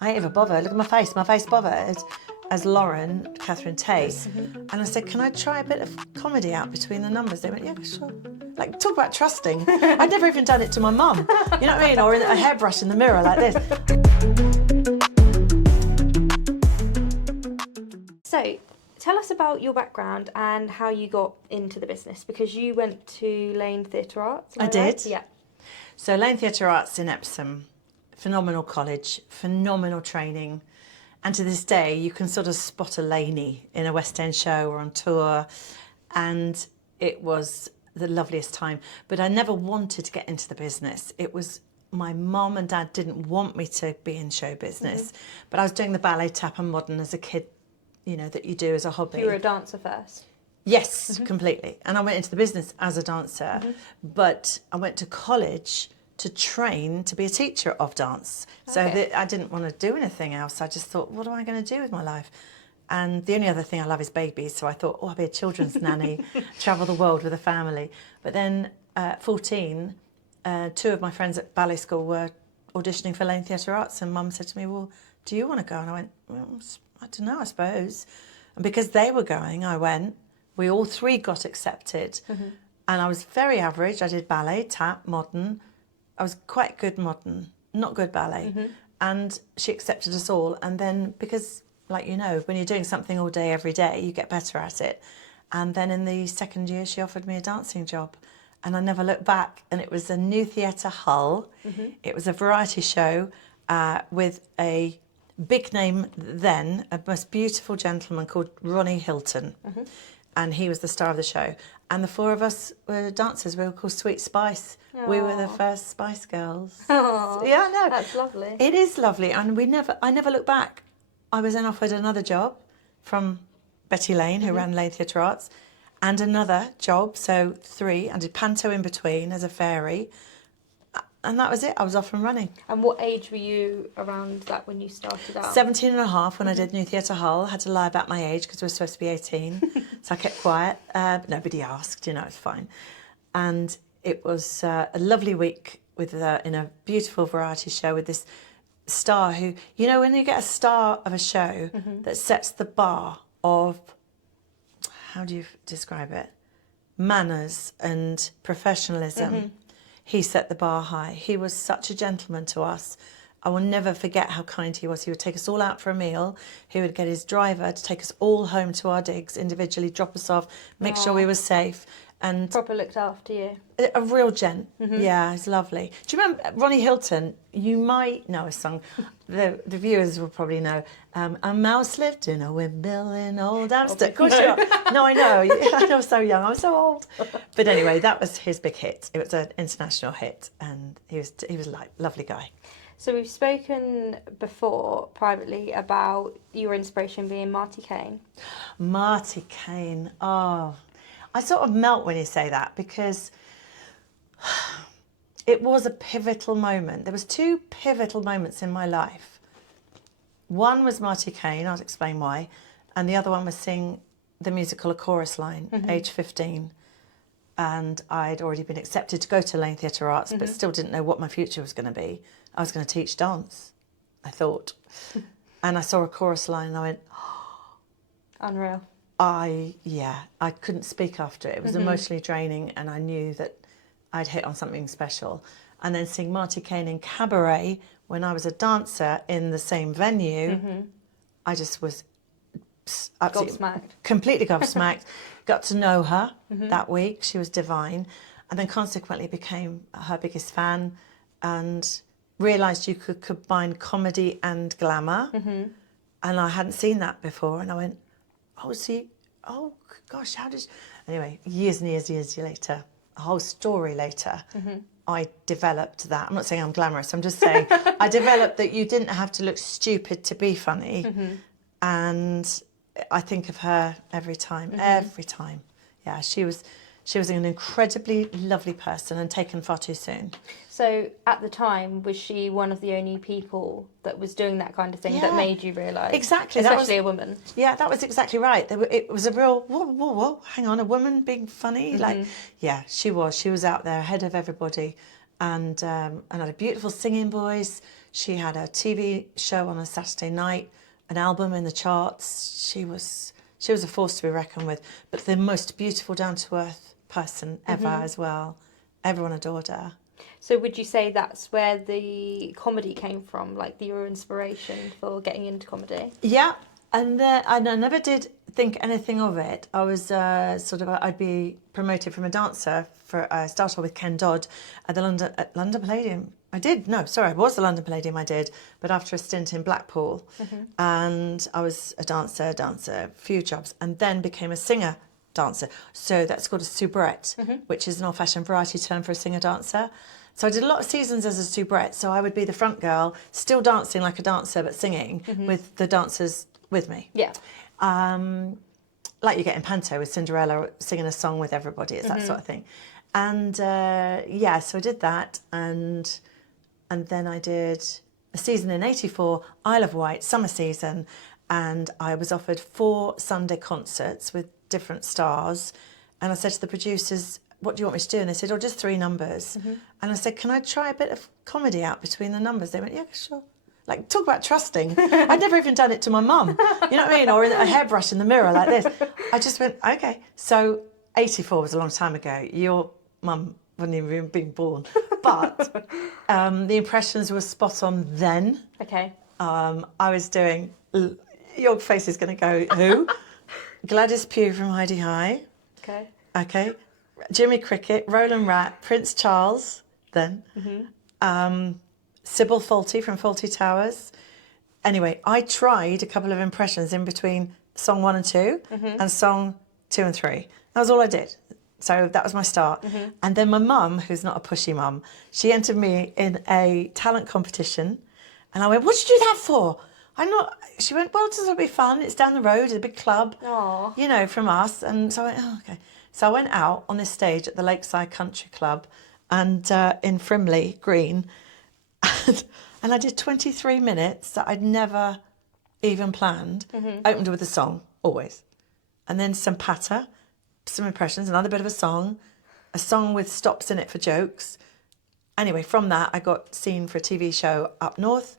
I ain't even bothered. Look at my face bothered. As Lauren, Catherine Tate. And I said, can I try a bit of comedy out between the numbers? They went, yeah, sure. Like, talk about trusting. I'd never even done it to my mum. You know what I mean? Or a hairbrush in the mirror like this. So, tell us about your background and how you got into the business, because you went to Lane Theatre Arts. I did. Yeah. So Lane Theatre Arts in Epsom, phenomenal college, phenomenal training. And to this day, you can sort of spot a Laney in a West End show or on tour. And it was the loveliest time. But I never wanted to get into the business. It was my mum and dad didn't want me to be in show business. But I was doing the ballet, tap and modern as a kid, you know, that you do as a hobby. You were a dancer first? Yes, completely. And I went into the business as a dancer, but I went to college to train to be a teacher of dance. So that I didn't want to do anything else. I just thought, what am I going to do with my life? And the only other thing I love is babies. So I thought, oh, I'll be a children's nanny, travel the world with a family. But then at 14, two of my friends at ballet school were auditioning for Lane Theatre Arts, and Mum said to me, well, do you want to go? And I went, well, I don't know, I suppose. And because they were going, I went. We all three got accepted. And I was very average. I did ballet, tap, modern. I was quite good modern, not good ballet. And she accepted us all. And then because, like, you know, when you're doing something all day, every day, you get better at it. And then in the second year, she offered me a dancing job. And I never looked back. And it was a new theatre, Hull. It was a variety show with a big name then, a most beautiful gentleman called Ronnie Hilton. And he was the star of the show. And the four of us were dancers. We were called Sweet Spice. Aww. We were the first Spice Girls. Aww, yeah, no. That's lovely. It is lovely. And I never looked back. I was then offered another job from Betty Lane, who ran Lane Theatre Arts, and another job, so 3. I did panto in between as a fairy. And that was it. I was off and running. And what age were you around that when you started out? 17 and a half when I did New Theatre Hull. I had to lie about my age because we were supposed to be 18. So I kept quiet. Nobody asked, you know, it's fine. And it was a lovely week with in a beautiful variety show with this star who, you know, when you get a star of a show that sets the bar of, how do you describe it? Manners and professionalism. He set the bar high. He was such a gentleman to us. I will never forget how kind he was. He would take us all out for a meal. He would get his driver to take us all home to our digs individually, drop us off, make sure we were safe. And proper looked after you. A real gent. Yeah, it's lovely. Do you remember Ronnie Hilton? You might know a song. The viewers will probably know. A mouse lived in a windmill in old Amsterdam. Of course you are. No, I know. I'm so young. I'm so old. But anyway, that was his big hit. It was an international hit, and he was like lovely guy. So we've spoken before privately about your inspiration being Marty Kane. Marty Kane. Oh. I sort of melt when you say that because it was a pivotal moment. There was 2 pivotal moments in my life. One was Marty Kane, I'll explain why, and the other one was sing the musical A Chorus Line, age 15. And I'd already been accepted to go to Lane Theatre Arts, but still didn't know what my future was going to be. I was going to teach dance, I thought. And I saw A Chorus Line and I went, Unreal. I couldn't speak after it. It was emotionally draining, and I knew that I'd hit on something special. And then seeing Marty Kane in Cabaret when I was a dancer in the same venue, I just was absolutely completely gobsmacked. Got to know her that week. She was divine. And then consequently became her biggest fan and realised you could combine comedy and glamour. And I hadn't seen that before. And I went, oh gosh, how did... Anyway, years and years later, a whole story later, I developed that. I'm not saying I'm glamorous, I'm just saying I developed that you didn't have to look stupid to be funny. And I think of her every time. Yeah, she was an incredibly lovely person and taken far too soon. So at the time, was she one of the only people that was doing that kind of thing that made you realise? Exactly. Especially a woman. Yeah, that was exactly right. It was a real, whoa, hang on, a woman being funny? Like, yeah, she was. She was out there ahead of everybody and had a beautiful singing voice. She had a TV show on a Saturday night, an album in the charts. She was a force to be reckoned with, but the most beautiful, down-to-earth person ever as well. Everyone adored her. So would you say that's where the comedy came from, like your inspiration for getting into comedy? Yeah, and I never did think anything of it. I was I'd be promoted from a dancer I started with Ken Dodd at the London Palladium. I was the London Palladium I did, but after a stint in Blackpool, and I was a dancer, a few jobs, and then became a singer dancer. So that's called a soubrette, which is an old-fashioned variety term for a singer-dancer. So I did a lot of seasons as a soubrette. So I would be the front girl, still dancing like a dancer, but singing with the dancers with me. Yeah. Like you get in Panto with Cinderella, singing a song with everybody. It's that sort of thing. And so I did that, and then I did a season in '84, Isle of Wight, summer season, and I was offered 4 Sunday concerts with different stars. And I said to the producers, what do you want me to do? And they said, just 3 numbers. And I said, can I try a bit of comedy out between the numbers? They went, yeah, sure. Like, talk about trusting. I'd never even done it to my mum, you know what I mean? Or a hairbrush in the mirror like this. I just went, okay. So 84 was a long time ago. Your mum wouldn't even have been born. But the impressions were spot on then. Okay. I was doing, your face is going to go, who? Gladys Pugh from Heidi High. Okay. Okay. Jimmy Cricket, Roland Rat, Prince Charles, then. Sybil Fawlty from Fawlty Towers. Anyway, I tried a couple of impressions in between song 1 and 2 and song 2 and 3. That was all I did. So that was my start. And then my mum, who's not a pushy mum, she entered me in a talent competition. And I went, what did you do that for? She went, well, it'll be fun. It's down the road, it's a big club, from us. And so I went, oh, okay. So I went out on this stage at the Lakeside Country Club and in Frimley Green. And I did 23 minutes that I'd never even planned. Opened with a song, always. And then some patter, some impressions, another bit of a song with stops in it for jokes. Anyway, from that, I got seen for a TV show up north,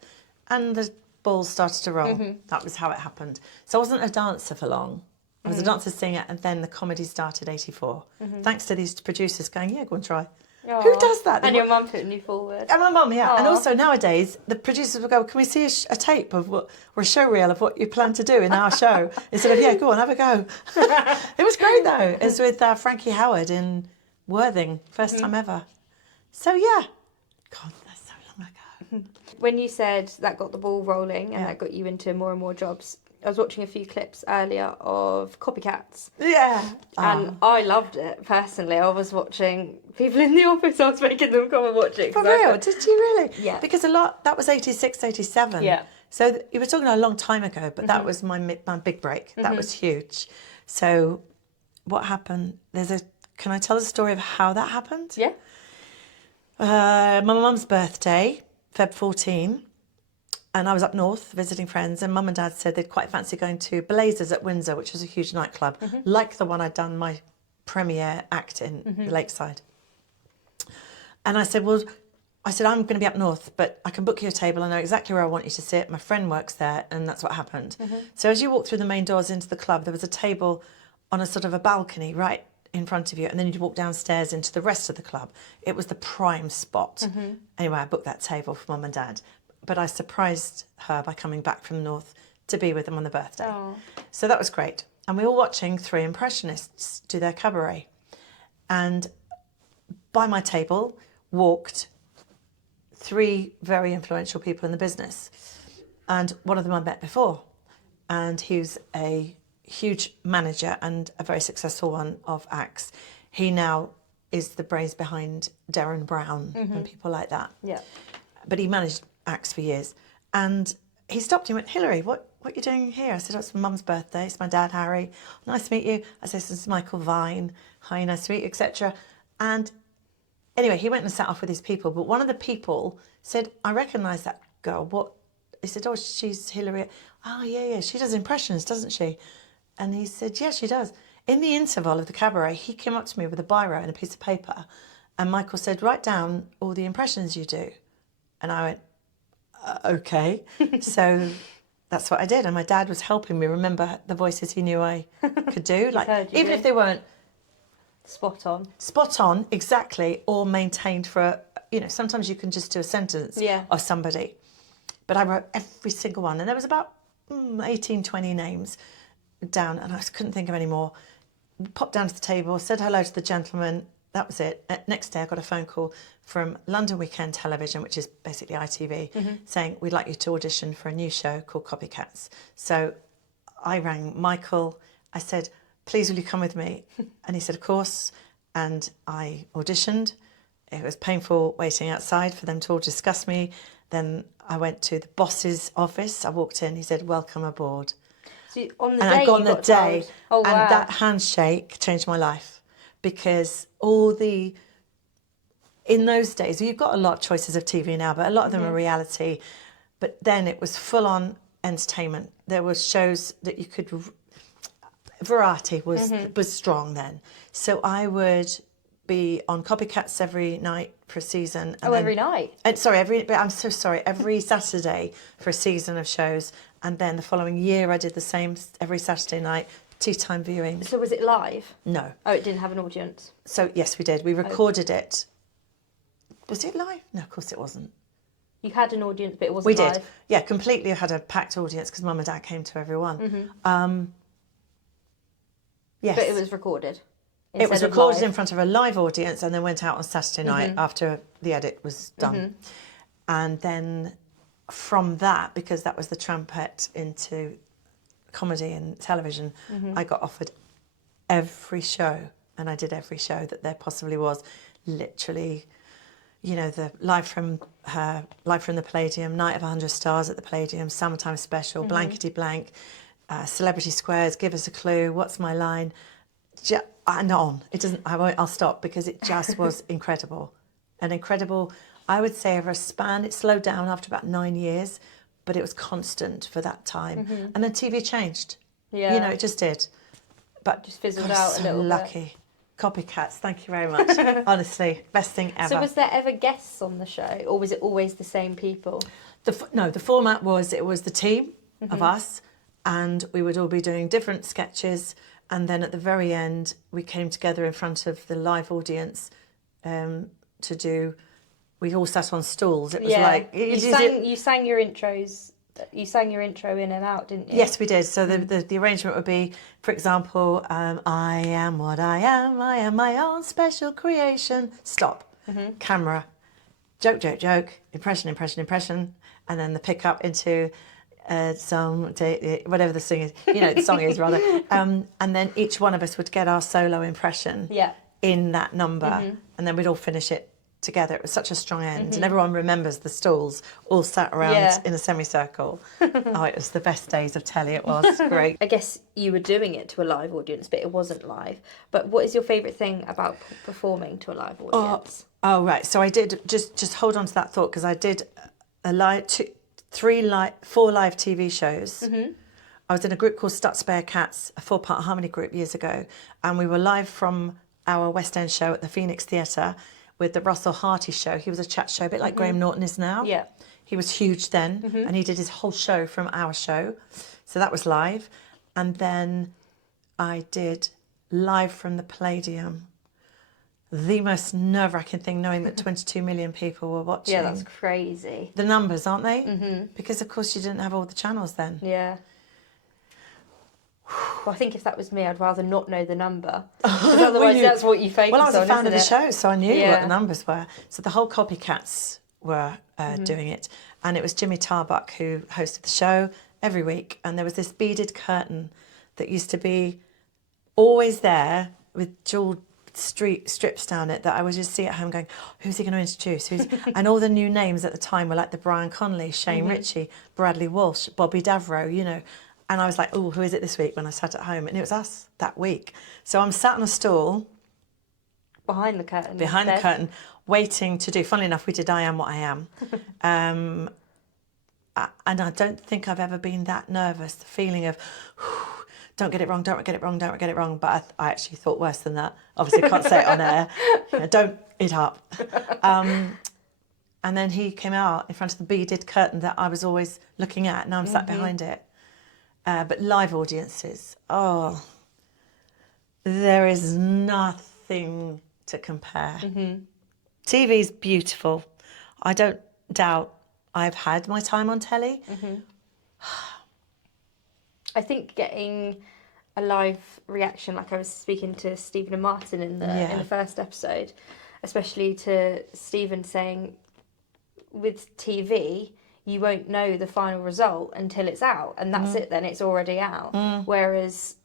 and the balls started to roll. That was how it happened. So I wasn't a dancer for long. I was a dancer singer, and then the comedy started '84. Thanks to these producers going, yeah, go and try. Aww. Who does that? And your mum putting you forward. And my mum, yeah. Aww. And also nowadays, the producers will go, can we see a tape of or a show reel of what you plan to do in our show? Instead of, yeah, go on, have a go. It was great, though. It was with Frankie Howard in Worthing, first time ever. So, yeah. God, that's so long ago. When you said that got the ball rolling and that got you into more and more jobs, I was watching a few clips earlier of Copycats. Yeah. And I loved it, personally. I was watching people in the office, I was making them come and watch it. For real? Did you really? Yeah. Because that was 86, 87. Yeah. So you were talking a long time ago, but that was my big break. That was huge. So what happened? Can I tell the story of how that happened? Yeah. My mum's birthday, Feb 14, and I was up north visiting friends, and Mum and Dad said they'd quite fancy going to Blazers at Windsor, which was a huge nightclub, like the one I'd done my premiere act in, the Lakeside. And I said, I'm going to be up north, but I can book you a table. I know exactly where I want you to sit. My friend works there, and that's what happened. So as you walk through the main doors into the club, there was a table on a sort of a balcony right in front of you, and then you'd walk downstairs into the rest of the club. It was the prime spot. Anyway, I booked that table for Mum and Dad, but I surprised her by coming back from the north to be with them on the birthday. Aww. So that was great. And we were watching 3 impressionists do their cabaret. And by my table walked 3 very influential people in the business. And one of them I met before. And he was a huge manager and a very successful one of acts. He now is the brains behind Darren Brown and people like that. Yeah. But he managed acts for years. And he stopped and went, Hilary, what are you doing here? I said, oh, it's my mum's birthday. It's my dad, Harry. Nice to meet you. I said, this is Michael Vine. Hi, nice to meet you, etc. And anyway, he went and sat off with his people. But one of the people said, I recognise that girl. What? He said, oh, she's Hilary. Oh, yeah. She does impressions, doesn't she? And he said, yeah, she does. In the interval of the cabaret, he came up to me with a biro and a piece of paper. And Michael said, write down all the impressions you do. And I went, Okay. So that's what I did. And my dad was helping me remember the voices he knew I could do. Like, heard you even do. if they weren't Spot on. spot on, exactly, or maintained for, sometimes you can just do a sentence Yeah. of somebody. But I wrote every single one. And there was about 18, 20 names down. And I just couldn't think of any more. Popped down to the table, said hello to the gentleman. That was it. Next day, I got a phone call from London Weekend Television, which is basically ITV, saying, we'd like you to audition for a new show called Copycats. So I rang Michael. I said, please, will you come with me? And he said, of course. And I auditioned. It was painful waiting outside for them to all discuss me. Then I went to the boss's office. I walked in. He said, welcome aboard. So on the And day I got you on the got day, told. Oh, wow. and that handshake changed my life, because in those days, you've got a lot of choices of TV now, but a lot of them are reality. But then it was full on entertainment. There were shows that you could, variety was strong then. So I would be on Copycats every night for a season. And Every night? I'm so sorry, every Saturday for a season of shows. And then the following year, I did the same every Saturday night, tea time viewing. So was it live? No. Oh, it didn't have an audience? So, yes, we did. We recorded it. Was it live? No, of course it wasn't. You had an audience, but it wasn't We live? did. Yeah, completely had a packed audience because Mum and Dad came to everyone. Yes. But it was recorded? It was instead of recorded live? in front of a live audience and then went out on Saturday night after the edit was done. And then from that, because that was the trumpet into comedy and television, I got offered every show, and I did every show that there possibly was. Literally, the live from the Palladium, Night of 100 Stars at the Palladium, Summertime Special, Blankety Blank, Celebrity Squares, Give Us a Clue, What's My Line, and on. It doesn't. I'll stop, because it just was incredible, and incredible. I would say over a span, it slowed down after about 9 years, but it was constant for that time. And then TV changed. Yeah. It just did. But Just fizzled God, out so a little bit. lucky. Copycats, thank you very much. Honestly, best thing ever. So was there ever guests on the show, or was it always the same people? The format was, it was the team of us, and we would all be doing different sketches, and then at the very end we came together in front of the live audience to do. We all sat on stools. It was like you sang your intros. You sang your intro in and out, didn't you? Yes, we did. So the arrangement would be, for example, I am what I am my own special creation. Stop. Camera. Joke, joke, joke. Impression, impression, impression. And then the pick up into song, whatever the song is. The song is rather. And then each one of us would get our solo impression in that number. And then we'd all finish it together. It was such a strong end, and everyone remembers the stalls all sat around in a semicircle. Oh, it was the best days of telly. It was great. I guess you were doing it to a live audience, but it wasn't live. But what is your favourite thing about performing to a live audience? Oh, right. So I did just hold on to that thought, because I did four live TV shows. I was in a group called Stut Spare Cats, a 4-part harmony group years ago, and we were live from our West End show at the Phoenix Theatre with the Russell Harty show. He was a chat show, a bit like Graham Norton is now. Yeah. He was huge then, and he did his whole show from our show. So that was live. And then I did live from the Palladium. The most nerve-wracking thing, knowing that 22 million people were watching. Yeah, that's crazy. The numbers, aren't they? Because, of course, you didn't have all the channels then. Yeah. Well, I think if that was me, I'd rather not know the number. Because otherwise, that's what you focus on. Well, I was a fan of the isn't it? show, so I knew what the numbers were. So the whole Copycats were doing it. And it was Jimmy Tarbuck who hosted the show every week. And there was this beaded curtain that used to be always there with jewelled strips down it, that I would just see at home going, who's he going to introduce? And all the new names at the time were like the Brian Connolly, Shane Ritchie, Bradley Walsh, Bobby Davro, And I was like, oh, who is it this week, when I sat at home? And it was us that week. So I'm sat on a stool. Behind the curtain. Behind the curtain, waiting to do. Funnily enough, we did I Am What I Am. And I don't think I've ever been that nervous. The feeling of, don't get it wrong, don't get it wrong, don't get it wrong. But I actually thought worse than that. Obviously, I can't say it on air. Don't it up. And then he came out in front of the beaded curtain that I was always looking at. Now I'm sat behind it. But live audiences, there is nothing to compare. TV's beautiful. I don't doubt I've had my time on telly. I think getting a live reaction, like I was speaking to Stephen and Martin in the first episode, especially to Stephen saying, with TV, you won't know the final result until it's out, and that's it. Then it's already out. Whereas,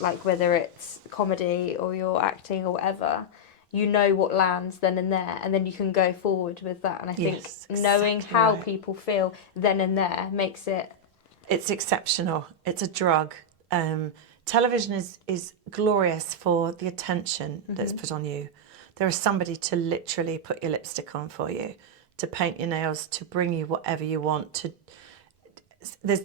like whether it's comedy or you're acting or whatever, you know what lands then and there, and then you can go forward with that. And I think knowing how people feel then and there makes it. It's exceptional. It's a drug. Television is glorious for the attention that's put on you. There is somebody to literally put your lipstick on for you, to paint your nails, to bring you whatever you want. There's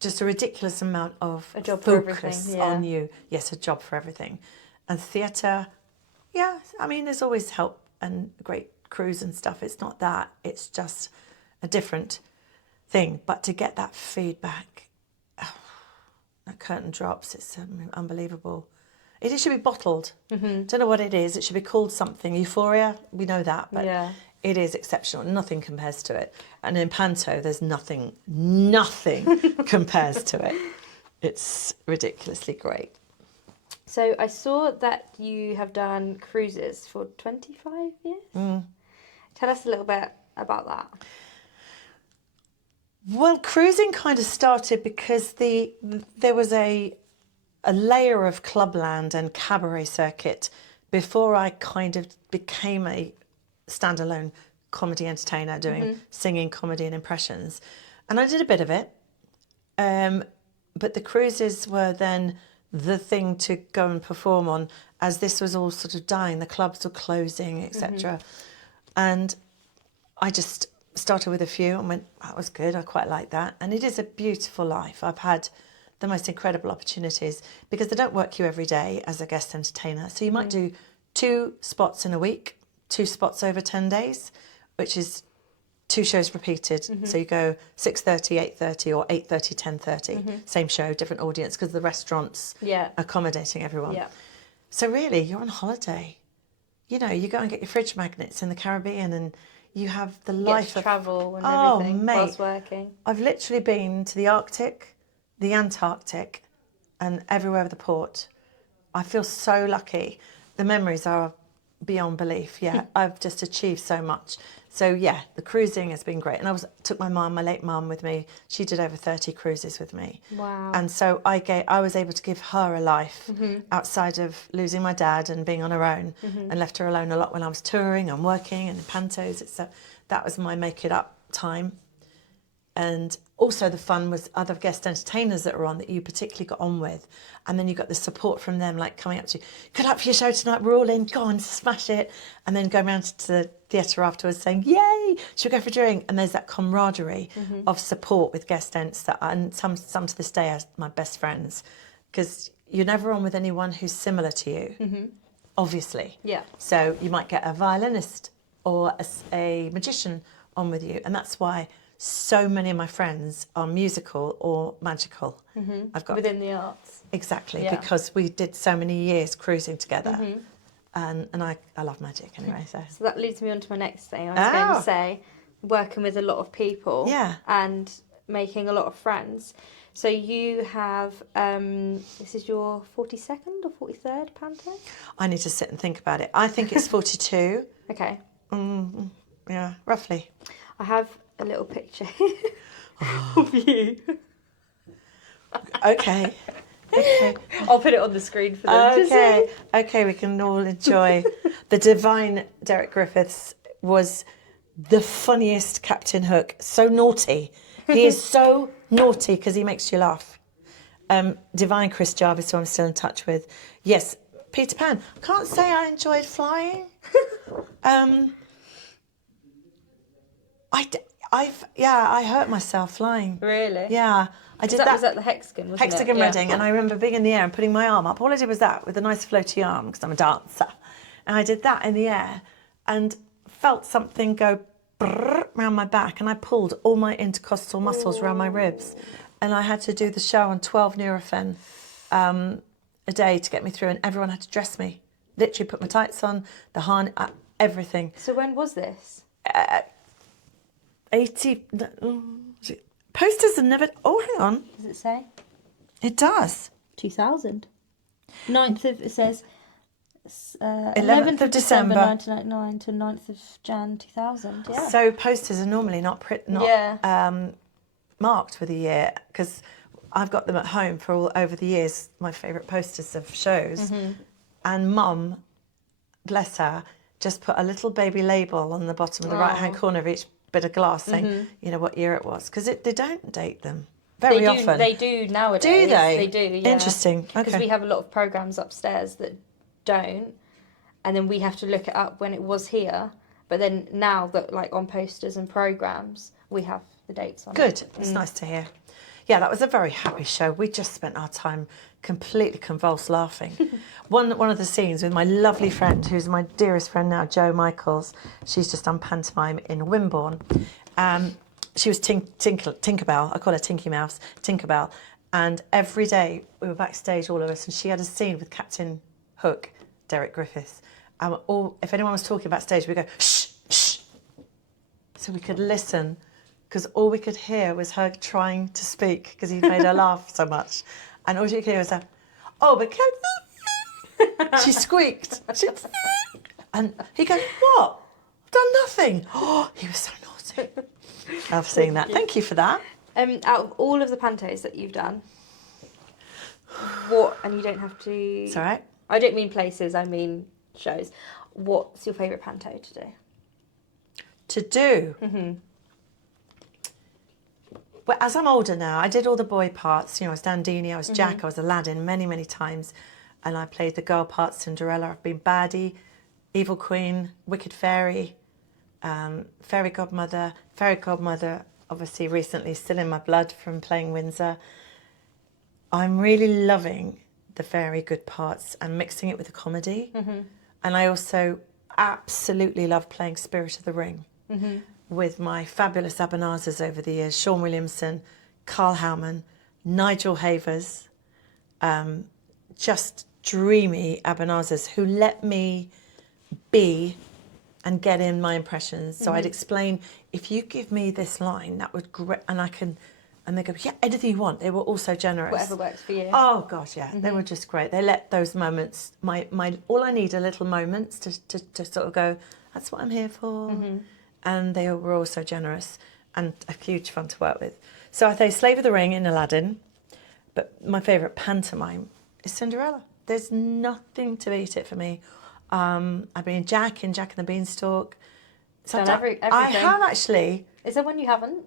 just a ridiculous amount of focus on you. Yes, a job for everything. And theatre, I mean, there's always help and great crews and stuff. It's not that. It's just a different thing. But to get that feedback, that curtain drops, it's unbelievable. It should be bottled. Don't know what it is. It should be called something. Euphoria, we know that. But it is exceptional. Nothing compares to it. And in Panto, there's nothing compares to it. It's ridiculously great. So I saw that you have done cruises for 25 years. Tell us a little bit about that. Well, cruising kind of started because there was a layer of clubland and cabaret circuit before I kind of became a standalone comedy entertainer doing singing, comedy and impressions. And I did a bit of it. But the cruises were then the thing to go and perform on, as this was all sort of dying. The clubs were closing, etc. And I just started with a few and went, that was good, I quite like that. And it is a beautiful life. I've had the most incredible opportunities because they don't work you every day as a guest entertainer. So you might do 2 spots in a week, 2 spots over 10 days, which is 2 shows repeated. So you go 6:30, 8:30 or 8:30, 10:30. Same show, different audience because the restaurant's accommodating everyone. So really, you're on holiday. You know, you go and get your fridge magnets in the Caribbean and you have the life of travel and everything whilst working. I've literally been to the Arctic, the Antarctic and everywhere with the port. I feel so lucky. The memories are beyond belief. I've just achieved so much. So the cruising has been great. And I took my late mum with me. She did over 30 cruises with me. Wow. And so I was able to give her a life outside of losing my dad and being on her own, and left her alone a lot when I was touring and working and in pantos. That was my make it up time. And also the fun was other guest entertainers that were on that you particularly got on with. And then you got the support from them, like coming up to you, good luck for your show tonight, we're all in, go on, smash it. And then going around to the theatre afterwards saying, yay, should we go for a drink? And there's that camaraderie of support with guest ents and some to this day are my best friends. Because you're never on with anyone who's similar to you, obviously. So you might get a violinist or a magician on with you. And that's why so many of my friends are musical or magical. I've got within the arts. Exactly, because we did so many years cruising together. And I love magic anyway. So that leads me on to my next thing. I was going to say, working with a lot of people and making a lot of friends. So you have, this is your 42nd or 43rd Panto? I need to sit and think about it. I think it's 42. Okay. Yeah, roughly. I have a little picture of you. Okay. I'll put it on the screen for them to see. Okay, we can all enjoy. The divine Derek Griffiths was the funniest Captain Hook. So naughty. He is so naughty because he makes you laugh. Divine Chris Jarvis, who I'm still in touch with. Yes, Peter Pan. Can't say I enjoyed flying. I hurt myself flying. Really? Yeah. I did that. Was at the Hexagon, wasn't Hexagon Reading, and I remember being in the air and putting my arm up. All I did was that with a nice floaty arm because I'm a dancer. And I did that in the air and felt something go around my back, and I pulled all my intercostal muscles around my ribs, and I had to do the show on 12 Nurofen a day to get me through, and everyone had to dress me. Literally put my tights on, the harness, everything. So when was this? 80... Posters are never... Oh, hang on. Does it say? It does. 2000. 9th of... It says... 11th of December 1999 to 9th of Jan 2000. Yeah. So posters are normally not marked with a year, because I've got them at home for all over the years, my favourite posters of shows. And Mum, bless her, just put a little baby label on the bottom of the right-hand corner of each bit of glass saying, you know, what year it was, because they don't date them very often. They do nowadays. Do they? They do, yeah. Interesting. Okay. Because we have a lot of programmes upstairs that don't, and then we have to look it up when it was here. But then now that, like, on posters and programmes, we have the dates on it. Good. It's nice to hear. Yeah, that was a very happy show. We just spent our time completely convulsed laughing. One of the scenes with my lovely friend, who's my dearest friend now, Jo Michaels, she's just done pantomime in Wimborne. She was Tinkerbell. I call her Tinky Mouse, Tinkerbell. And every day we were backstage, all of us, and she had a scene with Captain Hook, Derek Griffiths. And if anyone was talking backstage, we'd go, shh, shh. So we could listen, because all we could hear was her trying to speak, because he made her laugh so much. And all she could hear was that, oh, but she squeaked. And he goes, what? I've done nothing. Oh, he was so naughty. Love seeing that. Thank you for that. Out of all of the pantos that you've done, what, and you don't have to... It's all right. I don't mean places, I mean shows. What's your favourite panto to do? To do? Well, as I'm older now, I did all the boy parts. You know, I was Dandini, I was Jack, I was Aladdin many, many times. And I played the girl part, Cinderella. I've been Baddie, Evil Queen, Wicked Fairy, Fairy Godmother, obviously recently still in my blood from playing Windsor. I'm really loving the fairy good parts and mixing it with the comedy. And I also absolutely love playing Spirit of the Ring with my fabulous Abanazas over the years, Sean Williamson, Carl Howman, Nigel Havers, just dreamy Abanazas who let me be and get in my impressions. So I'd explain, if you give me this line, that would great, and they go, yeah, anything you want. They were also generous. Whatever works for you. Oh gosh, yeah, they were just great. They let those moments, all I need are little moments to sort of go, that's what I'm here for. And they were also generous and a huge fun to work with. So I say Slave of the Ring in Aladdin, but my favourite pantomime is Cinderella. There's nothing to beat it for me. I've been Jack in Jack and the Beanstalk. So Done everything. I have actually. Is there one you haven't?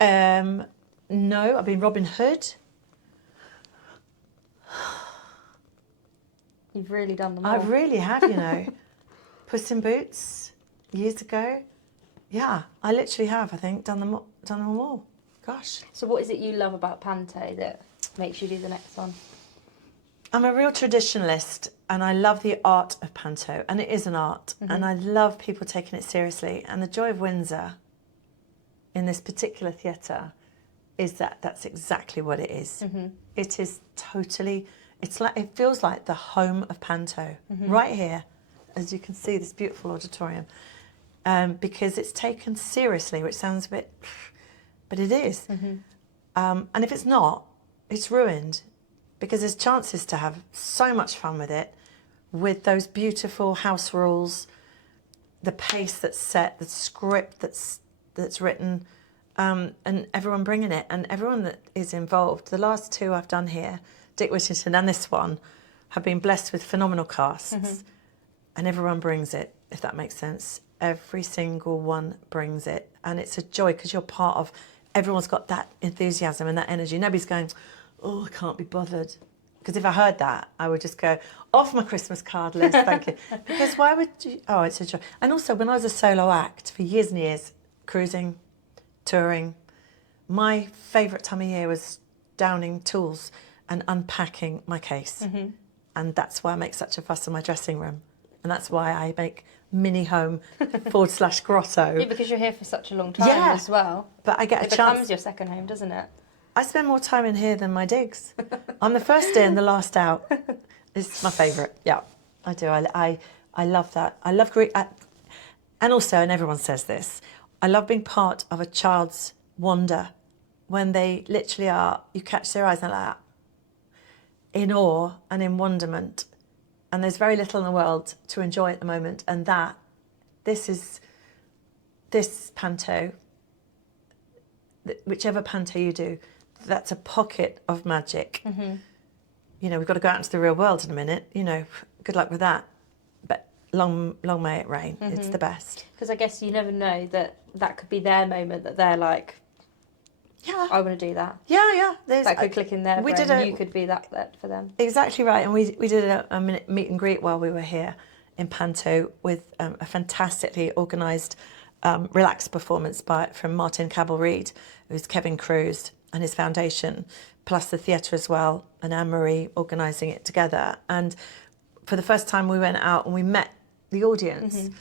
No, I've been Robin Hood. You've really done them all. I really have, you know. Puss in Boots, years ago. Yeah, I literally have, I think, done them all. Gosh. So what is it you love about panto that makes you do the next one? I'm a real traditionalist and I love the art of panto, and it is an art, and I love people taking it seriously. And the joy of Windsor in this particular theatre is that that's exactly what it is. It is totally, it feels like the home of panto, right here, as you can see, this beautiful auditorium, because it's taken seriously, which sounds a bit, but it is. And if it's not, it's ruined, because there's chances to have so much fun with it, with those beautiful house rules, the pace that's set, the script that's written, and everyone bringing it, and everyone that is involved. The last two I've done here, Dick Whittington and this one, have been blessed with phenomenal casts, and everyone brings it, if that makes sense. Every single one brings it, and it's a joy because you're part of, everyone's got that enthusiasm and that energy. Nobody's going, oh, I can't be bothered. Because if I heard that, I would just go, off my Christmas card list, thank you. Because why would you, oh, it's a joy. And also, when I was a solo act for years and years, cruising, touring, my favourite time of year was downing tools and unpacking my case. And that's why I make such a fuss in my dressing room. And that's why I make mini home / grotto. Yeah, because you're here for such a long time as well. But I get a It chance. becomes your second home, doesn't it? I spend more time in here than my digs. I'm the first in, the last out. It's my favourite. Yeah, I do. I love that. I love and also, and everyone says this, I love being part of a child's wonder when they literally are, you catch their eyes and they're like in awe and in wonderment. And there's very little in the world to enjoy at the moment. And this panto, whichever panto you do, that's a pocket of magic. Mm-hmm. You know, we've got to go out into the real world in a minute. You know, good luck with that. But long may it rain. Mm-hmm. It's the best. Because I guess you never know that could be their moment, that they're like, yeah, I want to do that. Yeah. That could click in their brain. You could be that for them. Exactly right. And we did a meet and greet while we were here in Panto with a fantastically organised, relaxed performance from Martin Cabell-Reid, who's Kevin Cruz and his foundation, plus the theatre as well, and Anne-Marie organising it together. And for the first time we went out and we met the audience. Mm-hmm.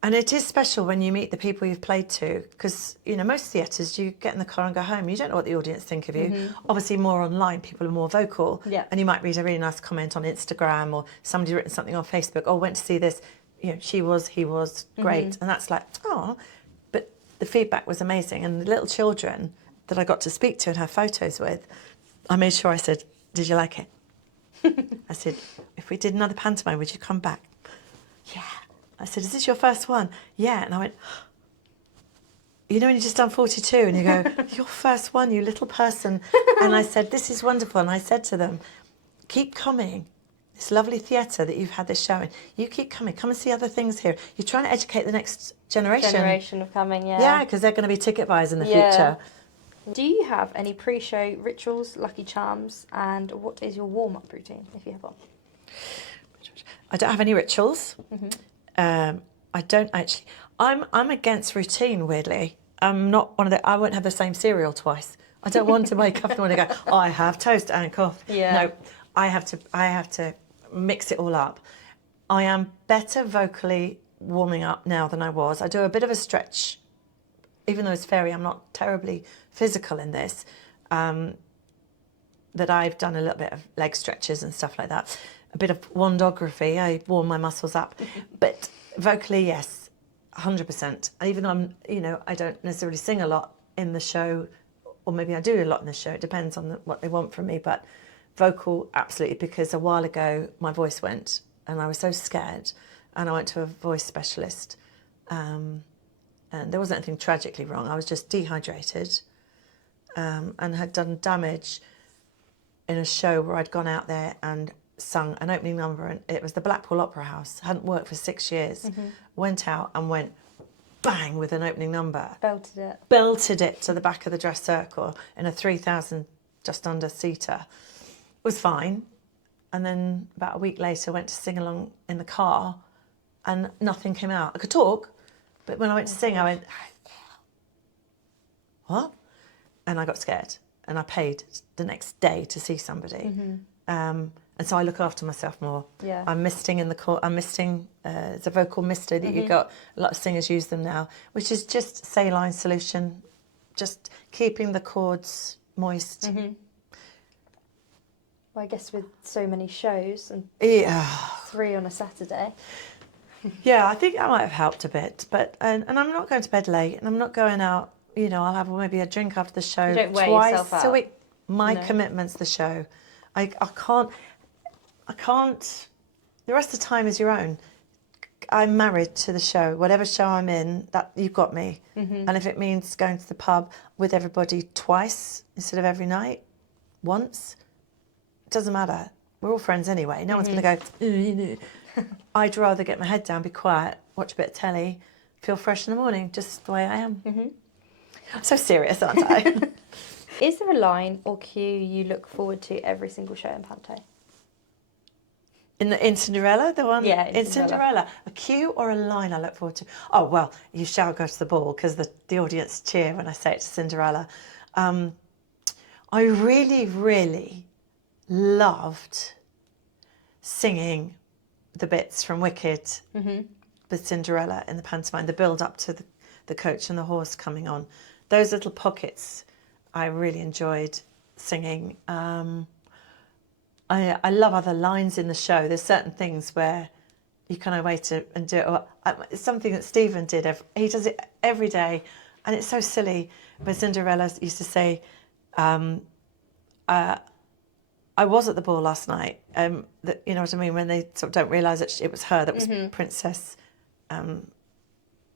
And it is special when you meet the people you've played to, because, you know, most theatres, you get in the car and go home. You don't know what the audience think of you. Mm-hmm. Obviously, more online, people are more vocal. Yeah. And you might read a really nice comment on Instagram, or somebody written something on Facebook, oh, went to see this, you know, he was, great. Mm-hmm. And that's like, oh, but the feedback was amazing. And the little children that I got to speak to and have photos with, I made sure I said, did you like it? I said, if we did another pantomime, would you come back? Yeah. I said, is this your first one? Yeah. And I went, you know when you've just done 42 and you go, your first one, you little person. And I said, this is wonderful. And I said to them, keep coming. This lovely theatre that you've had this show in, you keep coming. Come and see other things here. You're trying to educate the next generation. Generation of coming, yeah. Yeah, because they're going to be ticket buyers in the future. Do you have any pre-show rituals, lucky charms, and what is your warm-up routine, if you have one? I don't have any rituals. Mm-hmm. I don't actually. I'm against routine. Weirdly, I'm not one of the. I won't have the same cereal twice. I don't want to wake up in the morning and go, oh, I have toast and coffee. Yeah. No, I have to mix it all up. I am better vocally warming up now than I was. I do a bit of a stretch, even though it's fairy. I'm not terribly physical in this. That I've done a little bit of leg stretches and stuff like that. A bit of wandography, I warm my muscles up. But vocally, yes, 100%. Even though I don't necessarily sing a lot in the show, or maybe I do a lot in the show, it depends on what they want from me, but vocal, absolutely, because a while ago my voice went and I was so scared and I went to a voice specialist and there wasn't anything tragically wrong. I was just dehydrated and had done damage in a show where I'd gone out there and sung an opening number, and it was the Blackpool Opera House. Hadn't worked for 6 years. Mm-hmm. Went out and went bang with an opening number. Belted it to the back of the dress circle in a 3,000 just under seater. It was fine. And then about a week later went to sing along in the car and nothing came out. I could talk, but when I went to sing, I went, what? And I got scared. And I paid the next day to see somebody. Mm-hmm. And so I look after myself more. Yeah. I'm misting in the core. I'm misting. It's a vocal mister that you got. A lot of singers use them now, which is just saline solution, just keeping the cords moist. Mm-hmm. Well, I guess with so many shows and 3 on a Saturday. Yeah, I think that might have helped a bit. But and I'm not going to bed late, and I'm not going out. You know, I'll have maybe a drink after the show. You don't wear yourself out. So my commitment's the show. I can't. The rest of the time is your own. I'm married to the show. Whatever show I'm in, that you've got me. Mm-hmm. And if it means going to the pub with everybody twice instead of every night, once, it doesn't matter. We're all friends anyway. No one's going to go. I'd rather get my head down, be quiet, watch a bit of telly, feel fresh in the morning, just the way I am. Mm-hmm. I'm so serious, aren't I? Is there a line or cue you look forward to every single show in Panto? In Cinderella, the one? Yeah, in Cinderella. A cue or a line I look forward to? Oh, well, you shall go to the ball, because the audience cheer when I say it to Cinderella. I really, really loved singing the bits from Wicked with Cinderella in the pantomime, the build up to the coach and the horse coming on. Those little pockets I really enjoyed singing. I love other lines in the show. There's certain things where you kind of wait and do it. It's something that Stephen did. He does it every day, and it's so silly. But Cinderella used to say, I was at the ball last night. That, you know what I mean? When they sort of don't realise that it was her that was Princess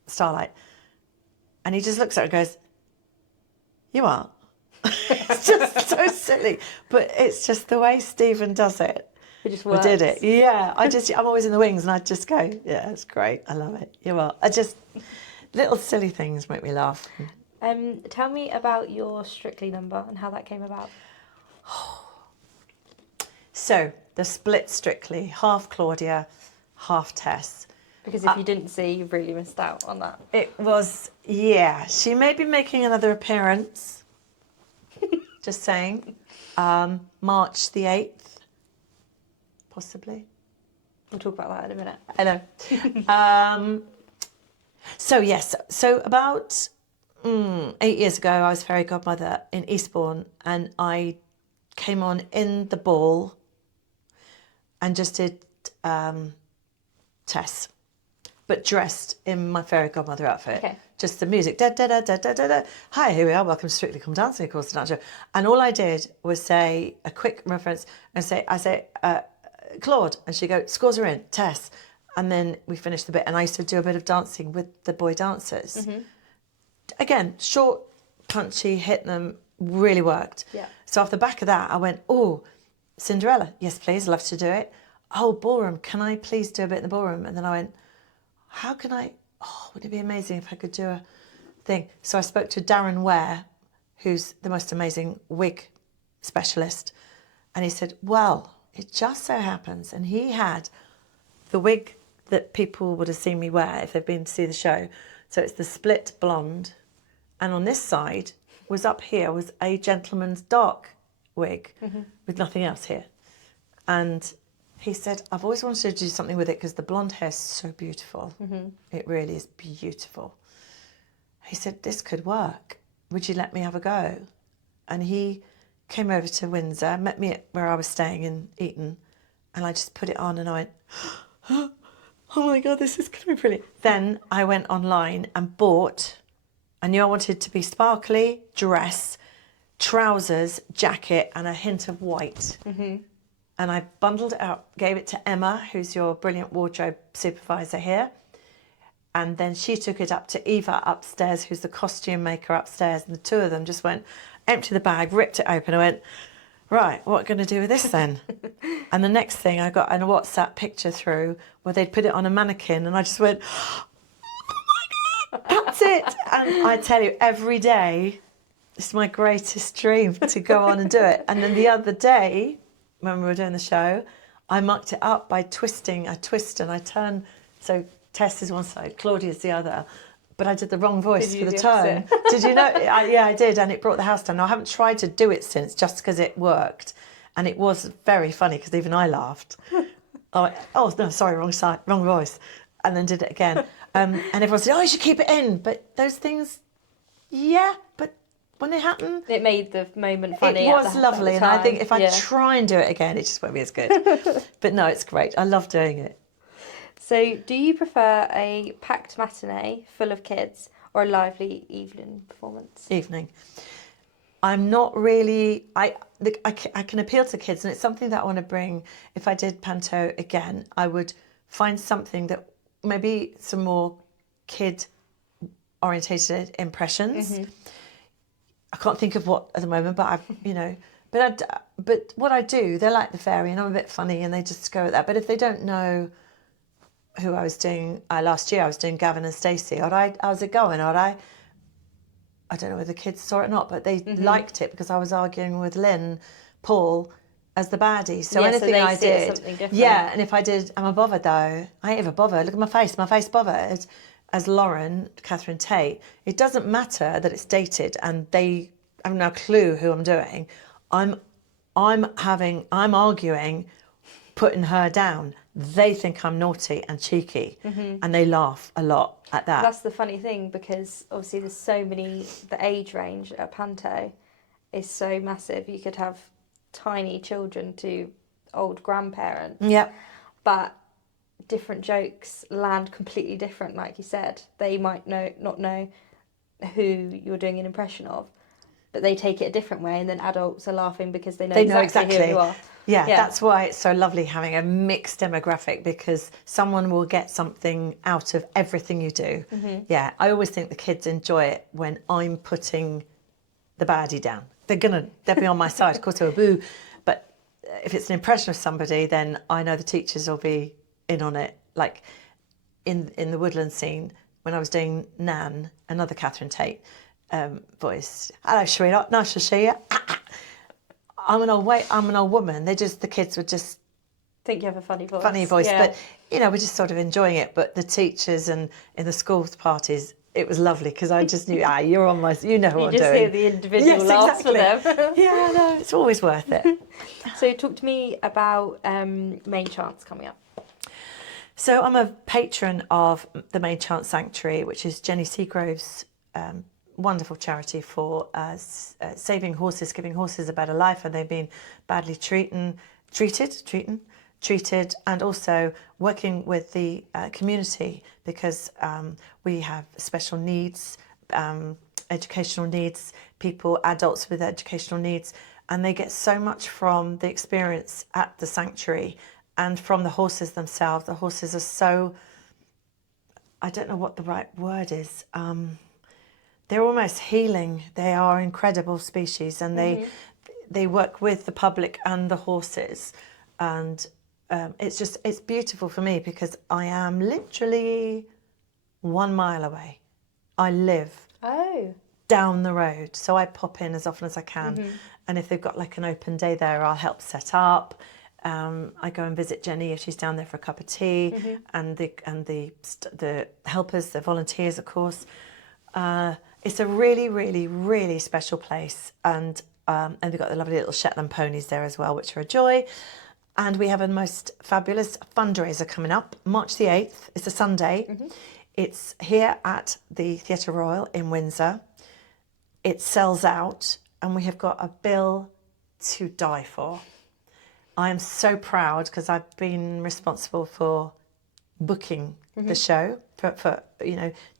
Starlight. And he just looks at her and goes, "You are." It's just so silly. But it's just the way Stephen does it. It just works. I did it. Yeah. I'm always in the wings and I just go, "Yeah, it's great. I love it. You are." Little silly things make me laugh. Tell me about your Strictly number and how that came about. So, the split Strictly, half Claudia, half Tess. Because if you didn't see, you really missed out on that. It was, yeah. She may be making another appearance. Just saying. March the 8th, possibly. We'll talk about that in a minute. I know. So, yes. So, about 8 years ago, I was fairy godmother in Eastbourne, and I came on in the ball and just did Tess, but dressed in my fairy godmother outfit. Okay. Just the music. Da, da, da, da, da, da, da. Hi, here we are. Welcome to Strictly Come Dancing, of course, the dance show. And all I did was say a quick reference and I say, Claude, and she'd go, "Scores are in, Tess." And then we finished the bit, and I used to do a bit of dancing with the boy dancers. Again, short, punchy, hit them, really worked. Yeah. So off the back of that, I went, "Oh, Cinderella, yes please, love to do it. Oh, ballroom, can I please do a bit in the ballroom?" And then I went, "How can I, wouldn't it be amazing if I could do a thing?" So I spoke to Darren Ware, who's the most amazing wig specialist, and he said, "Well, it just so happens," and he had the wig that people would have seen me wear if they've been to see the show. So it's the split blonde, and on this side was up here was a gentleman's dark wig with nothing else here. And he said, "I've always wanted to do something with it because the blonde hair is so beautiful. It really is beautiful." He said, "This could work. Would you let me have a go?" And he came over to Windsor, met me at where I was staying in Eton, and I just put it on and I went, "Oh my God, this is going to be brilliant." Then I went online and bought, I knew I wanted to be sparkly dress, trousers, jacket, and a hint of white. And I bundled it up, gave it to Emma, who's your brilliant wardrobe supervisor here. And then she took it up to Eva upstairs, who's the costume maker upstairs. And the two of them just went, emptied the bag, ripped it open, and went, "Right, what are we going to do with this then?" And the next thing, I got a WhatsApp picture through where they'd put it on a mannequin, and I just went, "Oh my God, that's it." And I tell you, every day, it's my greatest dream to go on and do it. And then the other day, when we were doing the show, I mucked it up by twisting. I twist and I turn. So Tess is one side, Claudia's the other. But I did the wrong voice for the tone. Did you know? Yeah, I did. And it brought the house down. Now, I haven't tried to do it since just because it worked. And it was very funny because even I laughed. Oh, no, sorry, wrong side, wrong voice. And then did it again. And everyone said, "Oh, you should keep it in." But those things, yeah, but when they happen... It made the moment funny. It was lovely. And I think if I try and do it again, it just won't be as good. But no, it's great. I love doing it. So do you prefer a packed matinee full of kids or a lively evening performance? Evening. I'm not really... I can appeal to kids, and it's something that I want to bring. If I did Panto again, I would find something that maybe some more kid-orientated impressions. I can't think of what at the moment, but but what I do, they like the fairy, and I'm a bit funny, and they just go with that. But if they don't know who I was doing last year, I was doing Gavin and Stacey. How's it going? I don't know whether the kids saw it or not, but they liked it because I was arguing with Lynn Paul as the baddie. So anything I did, and if I did, am I bothered though? I ain't ever bothered. Look at my face bothered. As Lauren, Catherine Tate, it doesn't matter that it's dated and they have no clue who I'm doing. I'm arguing, putting her down. they think I'm naughty and cheeky, and they laugh a lot at that. That's the funny thing, because obviously there's so many, the age range at Panto is so massive. You could have tiny children to old grandparents. Yep. But different jokes land completely different, like you said. They might not know who you're doing an impression of, but they take it a different way, and then adults are laughing because they know exactly who you are. Yeah, that's why it's so lovely having a mixed demographic, because someone will get something out of everything you do. Yeah, I always think the kids enjoy it when I'm putting the baddie down. They'll be on my side, of course they will boo, but if it's an impression of somebody, then I know the teachers will be in on it. Like in the woodland scene, when I was doing Nan, another Catherine Tate voice. Hello, sweetheart, nice to see you. I'm an old woman. The kids would just think you have a funny voice. Yeah. But we're just sort of enjoying it. But the teachers and in the school parties, it was lovely, because I just knew, you're on my, you know what I'm doing. You just hear the individual laughs for them. Yeah, no, it's always worth it. So talk to me about Main Chance coming up. So I'm a patron of the Main Chance Sanctuary, which is Jenny Seagrove's wonderful charity for saving horses, giving horses a better life, and they've been badly treated, and also working with the community, because we have special needs, educational needs, adults with educational needs, and they get so much from the experience at the sanctuary and from the horses themselves. The horses are so, I don't know what the right word is, they're almost healing. They are incredible species, and they work with the public and the horses, and it's beautiful for me, because I am literally 1 mile away. I live down the road, so I pop in as often as I can, and if they've got like an open day there, I'll help set up. I go and visit Jenny if she's down there for a cup of tea, and the helpers, the volunteers, of course. It's a really, really, really special place, and they've got the lovely little Shetland ponies there as well, which are a joy. And we have a most fabulous fundraiser coming up, March the 8th. It's a Sunday. It's here at the Theatre Royal in Windsor. It sells out, and we have got a bill to die for. I am so proud, because I've been responsible for booking the show for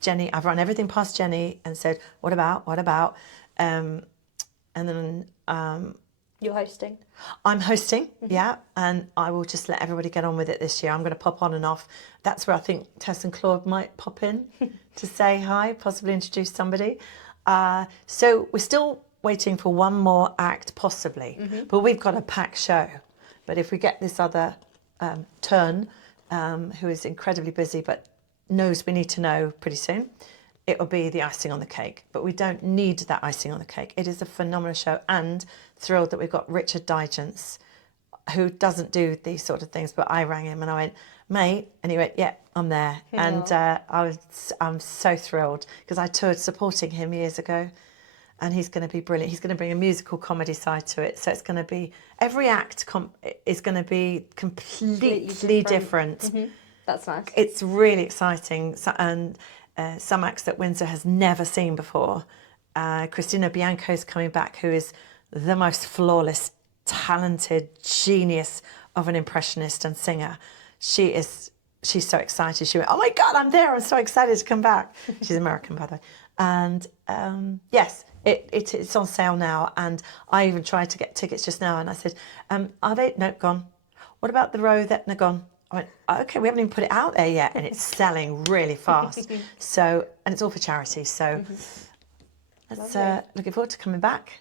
Jenny. I've run everything past Jenny and said, what about, and then you're hosting. I'm hosting, yeah, and I will just let everybody get on with it this year. I'm going to pop on and off. That's where I think Tess and Claude might pop in to say hi, possibly introduce somebody. So we're still waiting for one more act, possibly, but we've got a packed show. But if we get this other turn, who is incredibly busy but knows we need to know pretty soon, it will be the icing on the cake. But we don't need that icing on the cake. It is a phenomenal show, and thrilled that we've got Richard Digence, who doesn't do these sort of things, but I rang him and I went, mate, and he went, yeah, I'm there. Yeah. And I'm so thrilled, because I toured supporting him years ago, and he's going to be brilliant. He's going to bring a musical comedy side to it. So it's going to be, every act is going to be completely different. That's nice. It's really exciting. So, and some acts that Windsor has never seen before. Christina Bianco's coming back, who is the most flawless, talented genius of an impressionist and singer. She's so excited. She went, oh my God, I'm there. I'm so excited to come back. She's American, by the way. And yes, it's on sale now. And I even tried to get tickets just now. And I said, are they? No, gone. What about the row that they're gone? I went, okay, we haven't even put it out there yet. And it's selling really fast. So, and it's all for charity. So that's looking forward to coming back.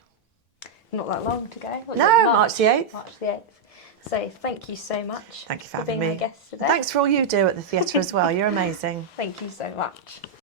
Not that long to go. No, March the 8th. March the 8th. So thank you so much. Thank you for having being me. my guest today. Thanks for all you do at the theatre as well. You're amazing. Thank you so much.